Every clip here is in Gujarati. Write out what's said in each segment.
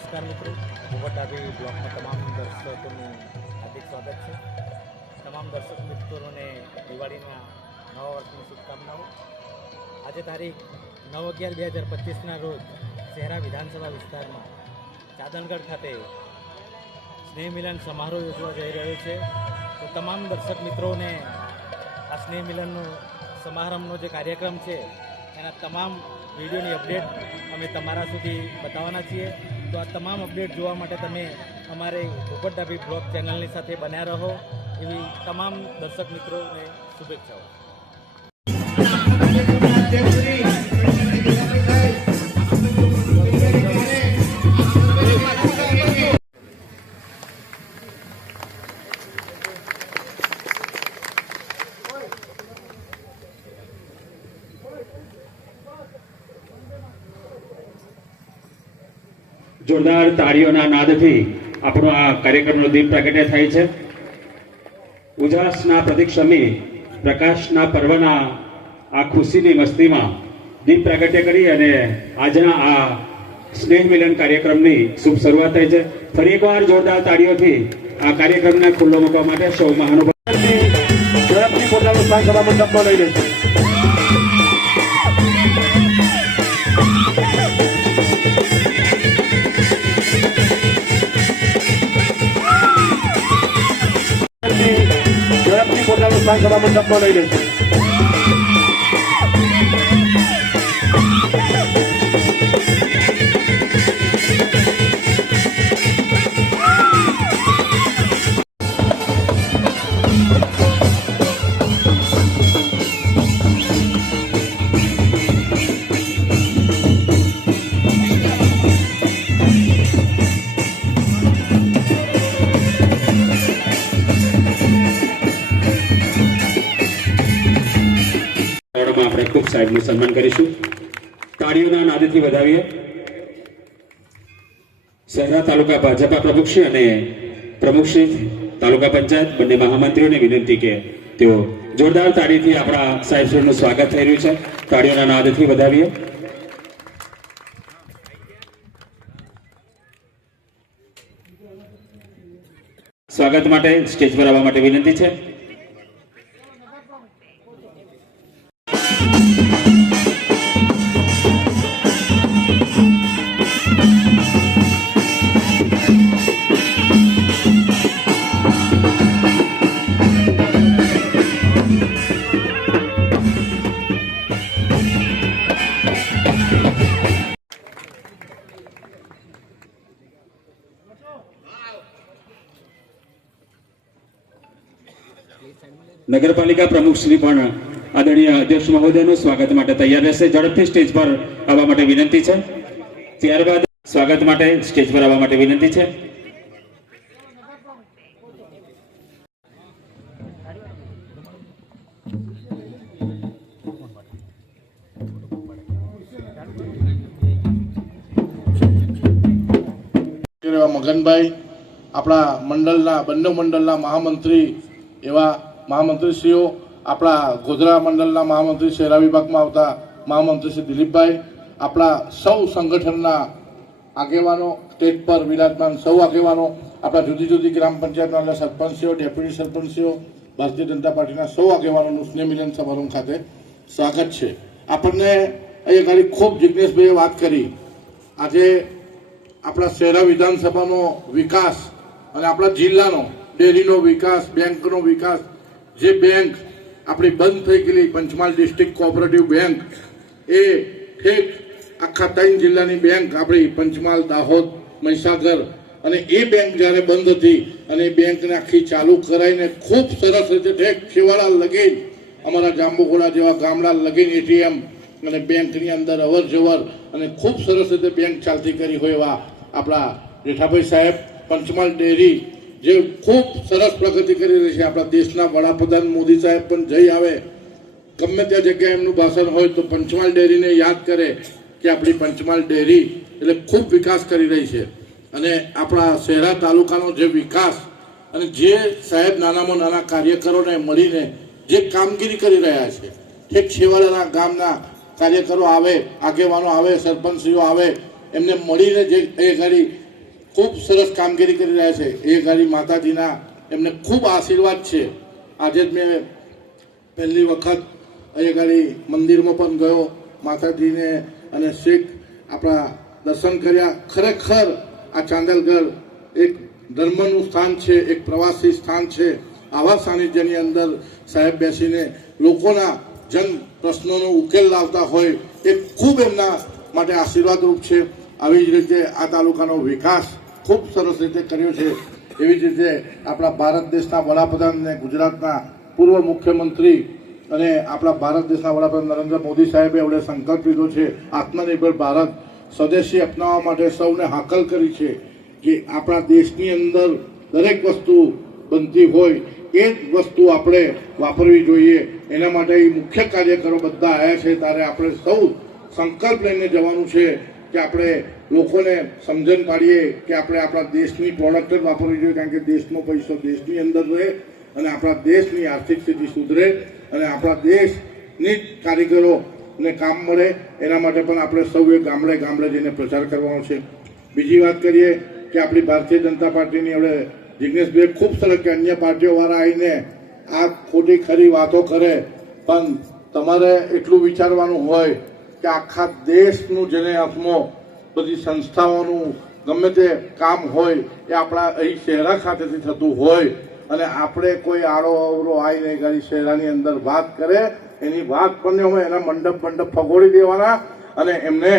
નમસ્કાર મિત્રો. ડાબી બ્લોકમાં તમામ દર્શકોનું હાર્દિક સ્વાગત છે. તમામ દર્શક મિત્રોને દિવાળીના નવા વર્ષની શુભકામનાઓ. આજે તારીખ નવ અગિયાર બે હજાર પચીસના રોજ શહેરા વિધાનસભા વિસ્તારમાં ચાદણગઢ ખાતે સ્નેહ મિલન સમારોહ યોજવા જઈ રહ્યો છે. તો તમામ દર્શક મિત્રોને આ સ્નેહ મિલનનો સમારંભનો જે કાર્યક્રમ છે, એના તમામ વિડીયોની અપડેટ અમે તમારા સુધી બતાવવાના છીએ. તો આ તમામ અપડેટ જોવા માટે તમે અમારે ભોપટ ડાબી બ્લોગ ચેનલની સાથે બન્યા રહો. એવી તમામ દર્શક મિત્રોને શુભેચ્છાઓ. જોરદાર તાળીઓના નાદથી આપણો આ કાર્યક્રમનો દીપ પ્રગટે થાય છે. ઉજાસના પ્રતીક સમી પ્રકાશના પર્વના આ ખુશીની મસ્તીમાં દીપ પ્રગટે કરી અને આજના આ સ્નેહ મિલન કાર્યક્રમની શુભ શરૂઆત થઈ છે. ફરી એકવાર જોરદાર તાળીઓથી આ કાર્યક્રમને ખુલ્લો મૂકવા માટે સૌ મહાનુભાવ. પોતાનું સ્થાન લઈ લે ઝડપથી સભા મંડપમાં લઈ લેશે સાહેબનું સન્માન કરીશું. તાળીઓના નાદેથી વધાવીએ. શહેરા તાલુકા ભાજપા પ્રમુખશ્રી અને પ્રમુખશ્રી તાલુકા પંચાયત બંને મહામંત્રીઓને વિનંતી કે તેઓ જોરદાર તાળીથી આપણા સાહેબશ્રીનું સ્વાગત થઈ રહ્યું છે. તાળીઓના નાદથી વધાવીએ. સ્વાગત માટે સ્ટેજ પર આવવા માટે વિનંતી છે. નગરપાલિકા પ્રમુખશ્રી પણ આદરણીય અધ્યક્ષ મહોદયનું સ્વાગત માટે તૈયાર રહેશે. ઝડપથી સ્ટેજ પર આવવા માટે વિનંતી છે. ત્યારબાદ સ્વાગત માટે સ્ટેજ પર આવવા માટે વિનંતી છે. મગનભાઈ, આપણા મંડળના, બંને મંડળના મહામંત્રી એવા મહામંત્રીશ્રીઓ આપણા ગોધરા મંડળના મહામંત્રી શહેરા વિભાગમાં આવતા મહામંત્રી શ્રી દિલીપભાઈ, આપણા સૌ સંગઠનના આગેવાનો, સ્ટેજ પર વિરાજમાન સૌ આગેવાનો, આપણા જુદી જુદી ગ્રામ પંચાયતના સરપંચીઓ, ડેપ્યુટી સરપંચીઓ, ભારતીય જનતા પાર્ટીના સૌ આગેવાનોનું સ્નેહ મિલન સમારંભ ખાતે સ્વાગત છે. આપણને અહીંયા ખાલી ખૂબ જિજ્ઞેશભાઈએ વાત કરી. આજે આપણા શહેરા વિધાનસભાનો વિકાસ અને આપણા જિલ્લાનો ડેરીનો વિકાસ, બેંકનો વિકાસ, જે બેંક આપણી બંધ થઈ ગયેલી પંચમહાલ ડિસ્ટ્રિક્ટ કોઓપરેટિવ બેંક, એ ઠેક આખા ત્રણ જિલ્લાની બેંક આપણી પંચમહાલ, દાહોદ, મહીસાગર અને એ બેંક જ્યારે બંધ હતી અને એ બેંકને આખી ચાલુ કરાવીને ખૂબ સરસ રીતે ઠેક છેવાડા લગીન અમારા જાંબુઘોડા જેવા ગામડા લગીન એટીએમ અને બેંકની અંદર અવર જવર અને ખૂબ સરસ રીતે બેંક ચાલતી કરી હોય એવા આપણા જેઠાભાઈ સાહેબ, પંચમહાલ ડેરી જે ખૂબ સરસ પ્રગતિ કરી રહી છે આપણા દેશના વડાપ્રધાન મોદી સાહેબ પણ જઈ આવે. ગમે ત્યાં જગ્યાએ એમનું ભાષણ હોય તો પંચમહાલ ડેરીને યાદ કરે કે આપણી પંચમહાલ ડેરી એટલે ખૂબ વિકાસ કરી રહી છે. અને આપણા શહેરા તાલુકાનો જે વિકાસ અને જે સાહેબ નાનામાં નાના કાર્યકરોને મળીને જે કામગીરી કરી રહ્યા છે, ઠેક છેવાડાના ગામના કાર્યકરો આવે, આગેવાનો આવે સરપંચીઓ આવે, એમને મળીને જે એ ઘડી ખૂબ સરસ કામગીરી કરી રહ્યા છે. એ ગાડી માતાજીના એમને ખૂબ આશીર્વાદ છે. આજે જ મેં પહેલી વખત એ ગાડી મંદિરમાં પણ ગયો. માતાજીને અને શીખ આપણા દર્શન કર્યા. ખરેખર આ ચાંદલગઢ એક ધર્મનું સ્થાન છે, એક પ્રવાસી સ્થાન છે. આવા સાનિધ્યની અંદર સાહેબ બેસીને લોકોના જન પ્રશ્નોનો ઉકેલ લાવતા હોય એ ખૂબ એમના માટે આશીર્વાદરૂપ છે. આવી જ રીતે આ તાલુકાનો વિકાસ ખૂબ સરસ રીતે કર્યો છે. એવી જ રીતે આપણા ભારત દેશના વડાપ્રધાન અને ગુજરાતના પૂર્વ મુખ્યમંત્રી અને આપણા ભારત દેશના વડાપ્રધાન નરેન્દ્ર મોદી સાહેબે એવડે સંકલ્પ લીધો છે, આત્મનિર્ભર ભારત સ્વદેશી અપનાવવા માટે સૌને હાકલ કરી છે કે આપણા દેશની અંદર દરેક વસ્તુ બનતી હોય, એ જ વસ્તુ આપણે વાપરવી જોઈએ. એના માટે એ મુખ્ય કાર્યકરો બધા આવ્યા છે. ત્યારે આપણે સૌ સંકલ્પ લઈને જવાનું છે કે આપણે લોકોને સમજણ પાડીએ કે આપણે આપણા દેશની પ્રોડક્ટ જ વાપરવી જોઈએ, કારણ કે દેશનો પૈસો દેશની અંદર રહે અને આપણા દેશની આર્થિક સ્થિતિ સુધરે અને આપણા દેશની જ કારીગરોને કામ મળે, એના માટે પણ આપણે સૌએ ગામડે ગામડે જઈને પ્રચાર કરવાનો છે. બીજી વાત કરીએ કે આપણી ભારતીય જનતા પાર્ટીની હવે જિજ્ઞેશભાઈ ખૂબ સરસ કે અન્ય પાર્ટીઓવાળા આવીને આ ખોટી ખરી વાતો કરે, પણ તમારે એટલું વિચારવાનું હોય કે આખા દેશનું જેને હાથમાં બધી સંસ્થાઓનું ગમે તે કામ હોય એ આપણા અહીં શહેરા ખાતેથી થતું હોય અને આપણે કોઈ આડો અવરો આવીને ગાડી શહેરાની અંદર વાત કરે, એની વાત પણ અમે એના મંડપ મંડપ ફગોડી દેવાના અને એમને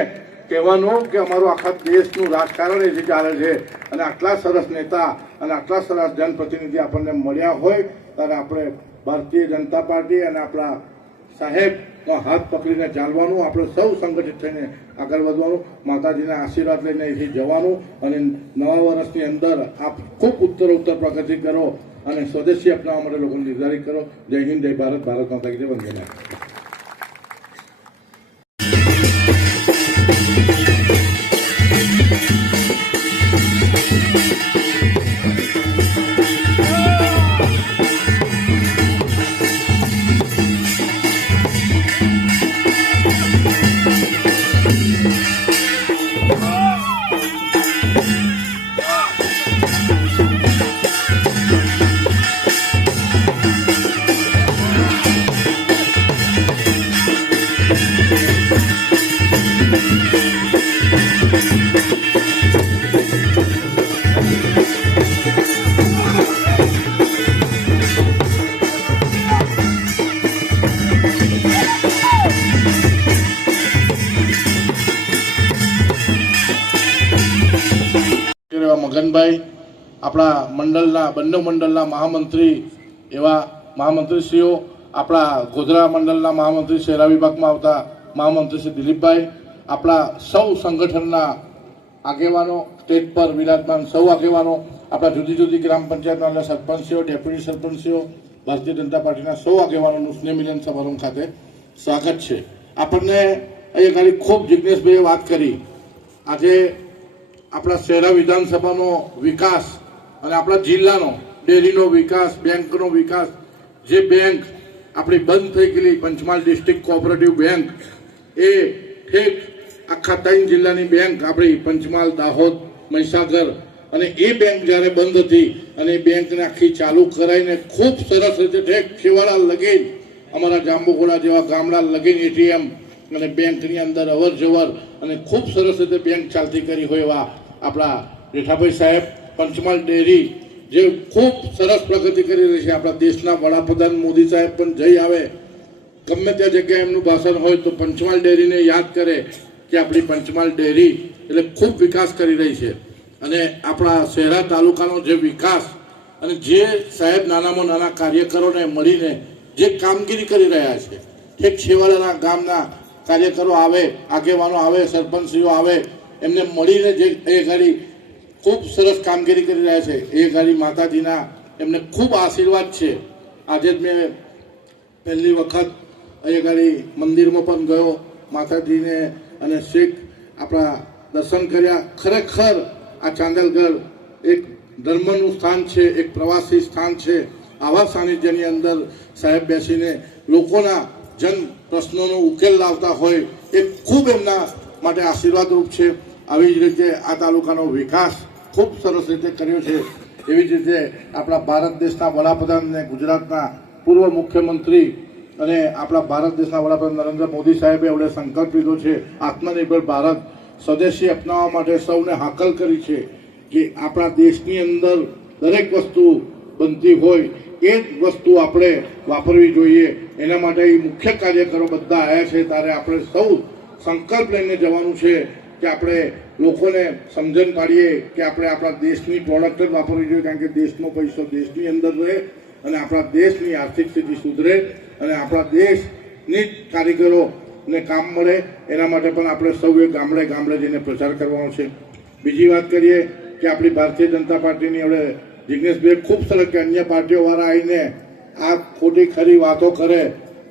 કહેવાનું કે અમારું આખા દેશનું રાજકારણ એથી ચાલે છે. અને આટલા સરસ નેતા અને આટલા સરસ જનપ્રતિનિધિ આપણને મળ્યા હોય, ત્યારે આપણે ભારતીય જનતા પાર્ટી અને આપણા સાહેબનો હાથ પકડીને ચાલવાનું, આપણે સૌ સંગઠિત થઈને આગળ વધવાનું, માતાજીના આશીર્વાદ લઈને અહીંથી જવાનું અને નવા વર્ષની અંદર આપ ખૂબ ઉત્તર ઉત્તર પ્રગતિ કરો અને સ્વદેશી અપનાવવા માટે લોકોને નિર્ધારિત કરો. જય હિન્દ, જય ભારત ભારત માતા જય, વંદે મગનભાઈ આપણા મંડળના, બંને મંડળના મહામંત્રી એવા મહામંત્રીશ્રીઓ, આપણા ગોધરા મંડળના મહામંત્રી શહેરા વિભાગમાં આવતા મહામંત્રી શ્રી દિલીપભાઈ, આપણા સૌ સંગઠનના આગેવાનો, સ્ટેજ પર વિરાજમાન સૌ આગેવાનો, આપણા જુદી જુદી ગ્રામ પંચાયતના સરપંચીઓ, ડેપ્યુટી સરપંચીઓ, ભારતીય જનતા પાર્ટીના સૌ આગેવાનોનું સ્નેહ મિલન સમારંભ ખાતે સ્વાગત છે. આપણને અહીંયા ખાલી ખૂબ જિજ્ઞેશભાઈએ વાત કરી. આજે આપણા શહેરા વિધાનસભાનો વિકાસ અને આપણા જિલ્લાનો, ડેરીનો વિકાસ, બેંકનો વિકાસ, જે બેંક આપણી બંધ થઈ ગયેલી, પંચમહાલ ડિસ્ટ્રિક્ટ કોઓપરેટિવ બેંક, એ ઠેક આખા ત્રણ જિલ્લાની બેંક આપણી પંચમહાલ, દાહોદ, મહીસાગર અને એ બેંક જ્યારે બંધ હતી અને એ બેંકને આખી ચાલુ કરાવીને ખૂબ સરસ રીતે ઠેક છેવાડા લગીન, અમારા જાંબુઘોડા જેવા ગામડા લગીન એટીએમ અને બેંકની અંદર અવર જવર અને ખૂબ સરસ રીતે બેંક ચાલતી કરી હોય એવા આપણા જેઠાભાઈ સાહેબ, પંચમહાલ ડેરી, જે ખૂબ સરસ પ્રગતિ કરી રહી છે આપણા દેશના વડાપ્રધાન મોદી સાહેબ પણ જઈ આવે. ગમે ત્યાં જગ્યાએ એમનું ભાષણ હોય તો પંચમહાલ ડેરીને યાદ કરે કે આપણી પંચમહાલ ડેરી એટલે ખૂબ વિકાસ કરી રહી છે. અને આપણા શહેરા તાલુકાનો જે વિકાસ અને જે સાહેબ નાનામાં નાના કાર્યકરોને મળીને જે કામગીરી કરી રહ્યા છે, ઠેક છેવાડાના ગામના કાર્યકરો આવે, આગેવાનો આવે સરપંચીઓ આવે એમને મળીને જે એ ઘડી ખૂબ સરસ કામગીરી કરી રહ્યા છે, એ ઘડી માતાજીના એમને ખૂબ આશીર્વાદ છે. આજે જ મેં પહેલી વખત એ ઘડી મંદિરમાં પણ ગયો, માતાજીને અને શીખ આપણા દર્શન કર્યા. ખરેખર આ ચાંદલગઢ એક ધર્મનું સ્થાન છે, એક પ્રવાસી સ્થાન છે. આવા સાનિધ્યની અંદર સાહેબ બેસીને લોકોના જન પ્રશ્નોનો ઉકેલ લાવતા હોય એ ખૂબ એમના માટે આશીર્વાદરૂપ છે. આવી જ રીતે આ તાલુકાનો વિકાસ ખૂબ સરસ રીતે કર્યો છે. એવી જ રીતે આપણા ભારત દેશના વડાપ્રધાન અને ગુજરાતના પૂર્વ મુખ્યમંત્રી અને આપણા ભારત દેશના વડાપ્રધાન નરેન્દ્ર મોદી સાહેબે આપણે સંકલ્પ લીધો છે, આત્મનિર્ભર ભારત સ્વદેશી અપનાવવા માટે સૌને હાકલ કરી છે કે આપણા દેશની અંદર દરેક વસ્તુ બનતી હોય, એ જ વસ્તુ આપણે વાપરવી જોઈએ. એના માટે મુખ્ય કાર્યકરો બધા આવ્યા છે, ત્યારે આપણે સૌ સંકલ્પ લઈને જવાનું છે. કે આપણે લોકોને સમજણ પાડીએ કે આપણે આપણા દેશની પ્રોડક્ટ જ વાપરવી જોઈએ, કારણ કે દેશનો પૈસો દેશની અંદર રહે અને આપણા દેશની આર્થિક સ્થિતિ સુધરે અને આપણા દેશની જ કારીગરોને કામ મળે, એના માટે પણ આપણે સૌએ ગામડે ગામડે જઈને પ્રચાર કરવાનો છે. બીજી વાત કરીએ કે આપણી ભારતીય જનતા પાર્ટીની હવે જિજ્ઞેશભાઈ ખૂબ સરસ કે અન્ય પાર્ટીઓવાળા આવીને આ ખોટી ખરી વાતો કરે,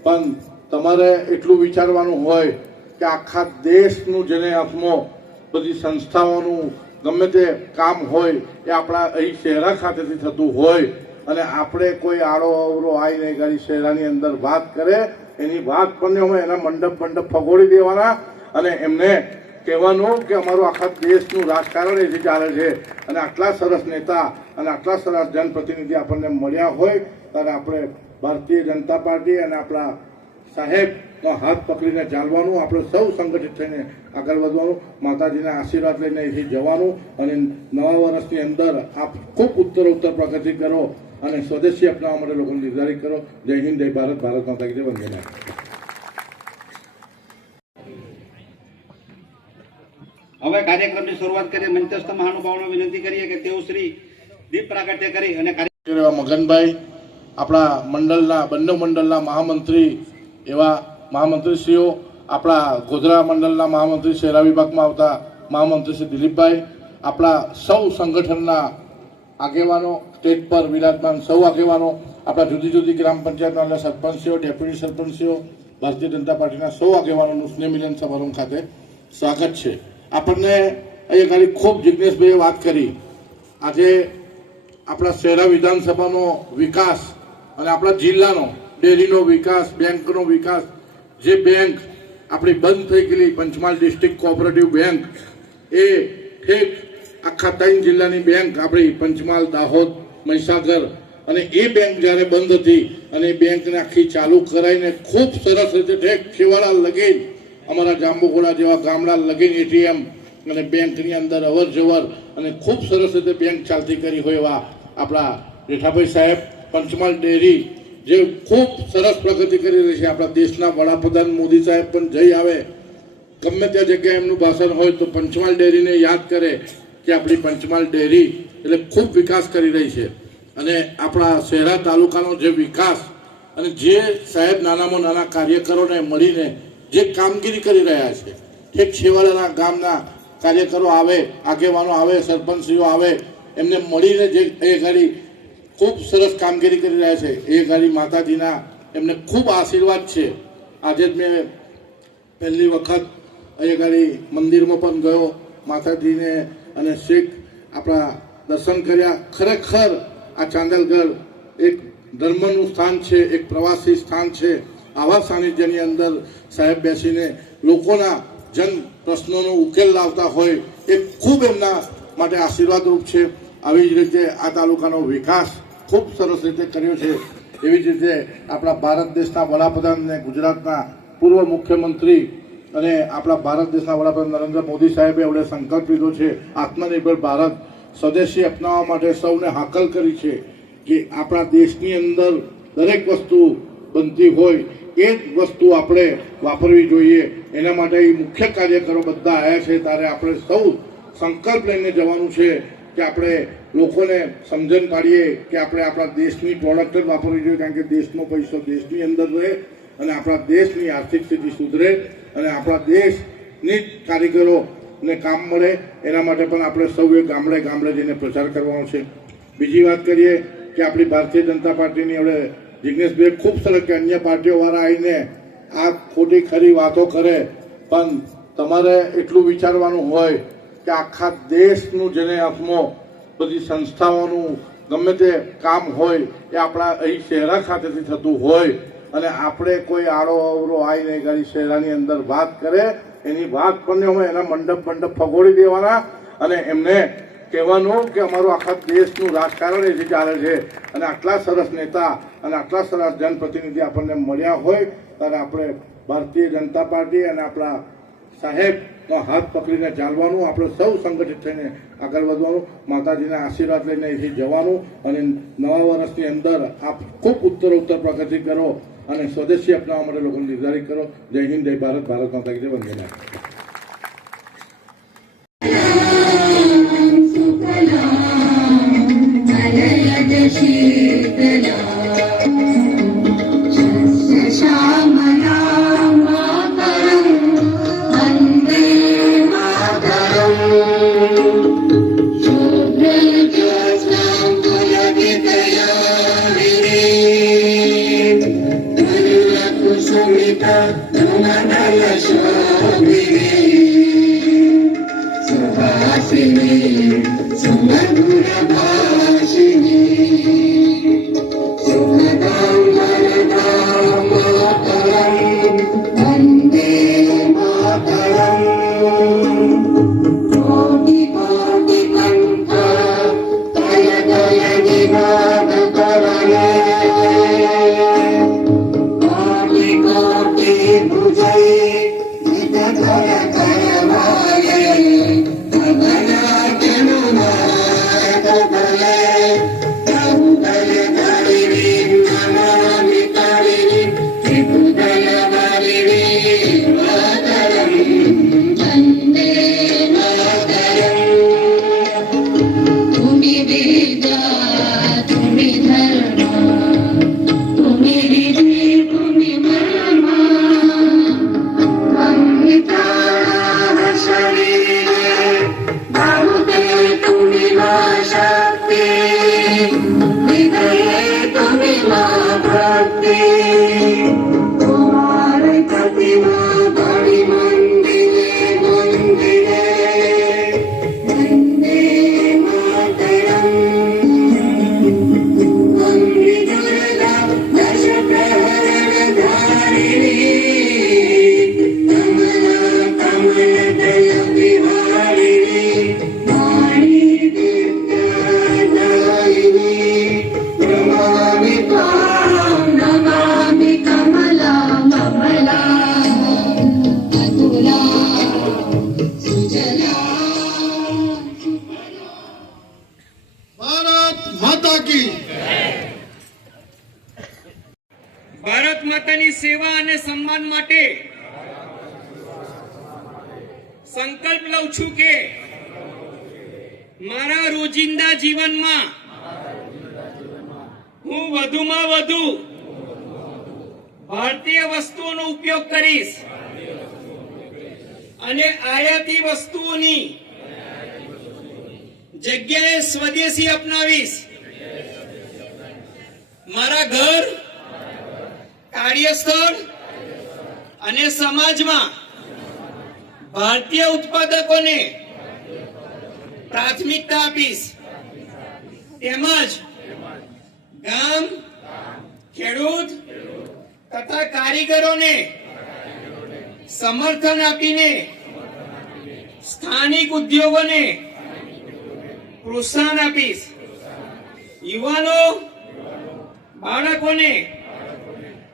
પણ તમારે એટલું વિચારવાનું હોય કે આખા દેશનું જેને હાથમાં બધી સંસ્થાઓનું ગમે તે કામ હોય એ આપણા અહીં શહેરા ખાતેથી થતું હોય અને આપણે કોઈ આડો અવરો આવીને ગાડી શહેરાની અંદર વાત કરે, એની વાત પણ અમે એના મંડપ મંડપ ફગોડી દેવાના અને એમને કહેવાનું કે અમારું આખા દેશનું રાજકારણ એથી ચાલે છે અને આટલા સરસ નેતા અને આટલા સરસ જનપ્રતિનિધિ આપણને મળ્યા હોય ત્યારે આપણે ભારતીય જનતા પાર્ટી અને આપણા સાહેબનો હાથ પકડીને ચાલવાનું આપણે સૌ સંગઠિત થઈને આગળ વધવાનું માતાજીના આશીર્વાદ લઈને અહીંથી જવાનું અને નવા વર્ષની અંદર આપ ખૂબ ઉત્તર ઉત્તર પ્રગતિ કરો અને સ્વદેશી અપનાવવા માટે લોકોને નિર્ધારિત કરો. જય હિન્દ જય ભારત ભારત માતા કી જય વંદે હવે કાર્યક્રમની શરૂઆત કરીએ. મંચસ્થ મહાનુભાવોને વિનંતી કરીએ કે તેઓ શ્રી દીપ પ્રાગટ્ય કરી અને કાર્યક્રમ મગનભાઈ આપણા મંડળના બંને મંડળના મહામંત્રી એવા મહામંત્રીશ્રીઓ, આપણા ગોધરા મંડળના મહામંત્રી શહેરા વિભાગમાં આવતા મહામંત્રી શ્રી દિલીપભાઈ, આપણા સૌ સંગઠનના આગેવાનો, સ્ટેજ પર વિરાજમાન સૌ આગેવાનો, આપણા જુદી જુદી ગ્રામ પંચાયતના સરપંચીઓ, ડેપ્યુટી સરપંચીઓ, ભારતીય જનતા પાર્ટીના સૌ આગેવાનોનું સ્નેહમિલન સમારંભ ખાતે સ્વાગત છે. આપણને અહીંયા ખાલી ખૂબ જિજ્ઞેશભાઈએ વાત કરી. આજે આપણા શહેરા વિધાનસભાનો વિકાસ અને આપણા જિલ્લાનો, ડેરીનો વિકાસ, બેંકનો વિકાસ જે બેંક આપણી બંધ થઈ ગયેલી પંચમહાલ ડિસ્ટ્રિક્ટ કોઓપરેટિવ બેંક, એ ઠેક આખા ત્રણ જિલ્લાની બેંક આપણી પંચમહાલ, દાહોદ, મહીસાગર અને એ બેંક જ્યારે બંધ હતી અને એ બેંકને આખી ચાલુ કરાવીને ખૂબ સરસ રીતે ઠેક છેવાડા લગીન અમારા જાંબુઘોડા જેવા ગામડા લગીન એટીએમ અને બેંકની અંદર અવર જવર અને ખૂબ સરસ રીતે બેંક ચાલતી કરી હોય એવા આપણા જેઠાભાઈ સાહેબ, પંચમહાલ ડેરી જે ખૂબ સરસ પ્રગતિ કરી રહી છે આપણા દેશના વડાપ્રધાન મોદી સાહેબ પણ જઈ આવે. ગમે ત્યાં જગ્યાએ એમનું ભાષણ હોય તો પંચમહાલ ડેરીને યાદ કરે કે આપણી પંચમહાલ ડેરી એટલે ખૂબ વિકાસ કરી રહી છે. અને આપણા શહેરા તાલુકાનો જે વિકાસ અને જે સાહેબ નાનામાં નાના કાર્યકરોને મળીને જે કામગીરી કરી રહ્યા છે, ઠેક છેવાડાના ગામના કાર્યકરો આવે, આગેવાનો આવે સરપંચીઓ આવે, એમને મળીને જે એ ઘડી ખૂબ સરસ કામગીરી કરી રહ્યા છે. એ ઘડી માતાજીના એમને ખૂબ આશીર્વાદ છે. આજે જ મેં પહેલી વખત એ ગાડી મંદિરમાં પણ ગયો. માતાજીને અને શીખ આપણા દર્શન કર્યા. ખરેખર આ ચાંદલગઢ એક ધર્મનું સ્થાન છે, એક પ્રવાસી સ્થાન છે. આવા સાનિધ્યની અંદર સાહેબ બેસીને લોકોના જન પ્રશ્નોનો ઉકેલ લાવતા હોય એ ખૂબ એમના માટે આશીર્વાદરૂપ છે. આવી જ રીતે આ તાલુકાનો વિકાસ ખૂબ સરસ રીતે કર્યો છે. એવી જ રીતે આપણા ભારત દેશના વડાપ્રધાન અને ગુજરાતના પૂર્વ મુખ્યમંત્રી અને આપણા ભારત દેશના વડાપ્રધાન નરેન્દ્ર મોદી સાહેબે એવડે સંકલ્પ લીધો છે. આત્મનિર્ભર ભારત સ્વદેશી અપનાવવા માટે સૌને હાકલ કરી છે કે આપણા દેશની અંદર દરેક વસ્તુ બનતી હોય એ જ વસ્તુ આપણે વાપરવી જોઈએ. એના માટે એ મુખ્ય કાર્યકરો બધા આવ્યા છે. ત્યારે આપણે સૌ સંકલ્પ લઈને જવાનું છે કે આપણે લોકોને સમજણ પાડીએ કે આપણે આપણા દેશની પ્રોડક્ટ જ વાપરવી જોઈએ, કારણ કે દેશનો પૈસો દેશની અંદર રહે અને આપણા દેશની આર્થિક સ્થિતિ સુધરે અને આપણા દેશની જ કારીગરોને કામ મળે. એના માટે પણ આપણે સૌએ ગામડે ગામડે જઈને પ્રચાર કરવાનો છે. બીજી વાત કરીએ કે આપણી ભારતીય જનતા પાર્ટીની હવે જિજ્ઞેશભાઈ ખૂબ સરસ કે અન્ય પાર્ટીઓવાળા આવીને આ ખોટી ખરી વાતો કરે, પણ તમારે એટલું વિચારવાનું હોય કે આખા દેશનું જેને હાથમાં બધી સંસ્થાઓનું ગમે તે કામ હોય એ આપણા અહીં શહેરા ખાતેથી થતું હોય અને આપણે કોઈ આડો અવરો આવીને ગાડી શહેરાની અંદર વાત કરે, એની વાત પણ અમે એના મંડપ મંડપ ફગોડી દેવાના અને એમને કહેવાનું કે અમારું આખા દેશનું રાજકારણ એથી ચાલે છે અને આટલા સરસ નેતા અને આટલા સરસ જનપ્રતિનિધિ આપણને મળ્યા હોય ત્યારે આપણે ભારતીય જનતા પાર્ટી અને આપણા સાહેબનો હાથ પકડીને ચાલવાનું, આપણે સૌ સંગઠિત થઈને આગળ વધવાનું, માતાજીના આશીર્વાદ લઈને અહીંથી જવાનું અને નવા વર્ષની અંદર આપ ખૂબ ઉત્તર ઉત્તર પ્રગતિ કરો અને સ્વદેશી અપનાવવા માટે લોકોને નિર્ધારિત કરો. જય હિન્દ, જય ભારત ભારત માતા જય, વંદે भाषिणी समधुर भाषिणी માતાની સેવા અને સન્માન માટે સંકલ્પ લઉં છું કે મારા રોજિંદા જીવનમાં હું વધુમાં વધુ ભારતીય વસ્તુઓનો ઉપયોગ કરીશ અને આયાતી વસ્તુઓની જગ્યાએ સ્વદેશી અપનાવીશ. મારા ઘર કાર્યસ્થળ અને સમાજમાં ભારતીય ઉત્પાદકોને પ્રાથમિકતા આપીશ. તેમજ ગામ, ખેડૂત તથા કારીગરોને સમર્થન આપીને સ્થાનિક ઉદ્યોગોને પ્રોત્સાહન આપીશ. યુવાનો, બાળકોને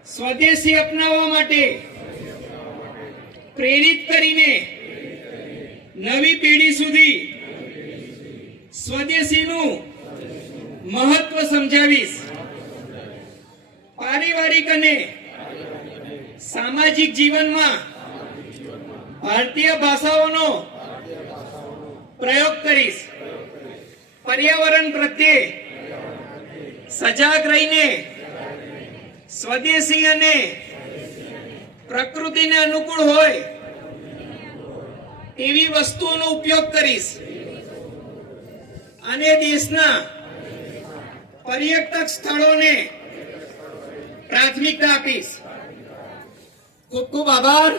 સ્વદેશી અપનાવવા માટે પ્રેરિત કરીને નવી પેઢી સુધી સ્વદેશીનું મહત્વ સમજાવીશ. પારિવારિક અને સામાજિક જીવનમાં ભારતીય ભાષાઓનો પ્રયોગ કરીશ. પર્યાવરણ પ્રત્યે સજાગ રહીને સ્વદેશી અને પ્રકૃતિને અનુકૂળ હોય એવી વસ્તુઓનો ઉપયોગ કરીશ. અને દેશના પર્યટક સ્થળોને પ્રાથમિકતા આપીશ. ખૂબ ખૂબ આભાર.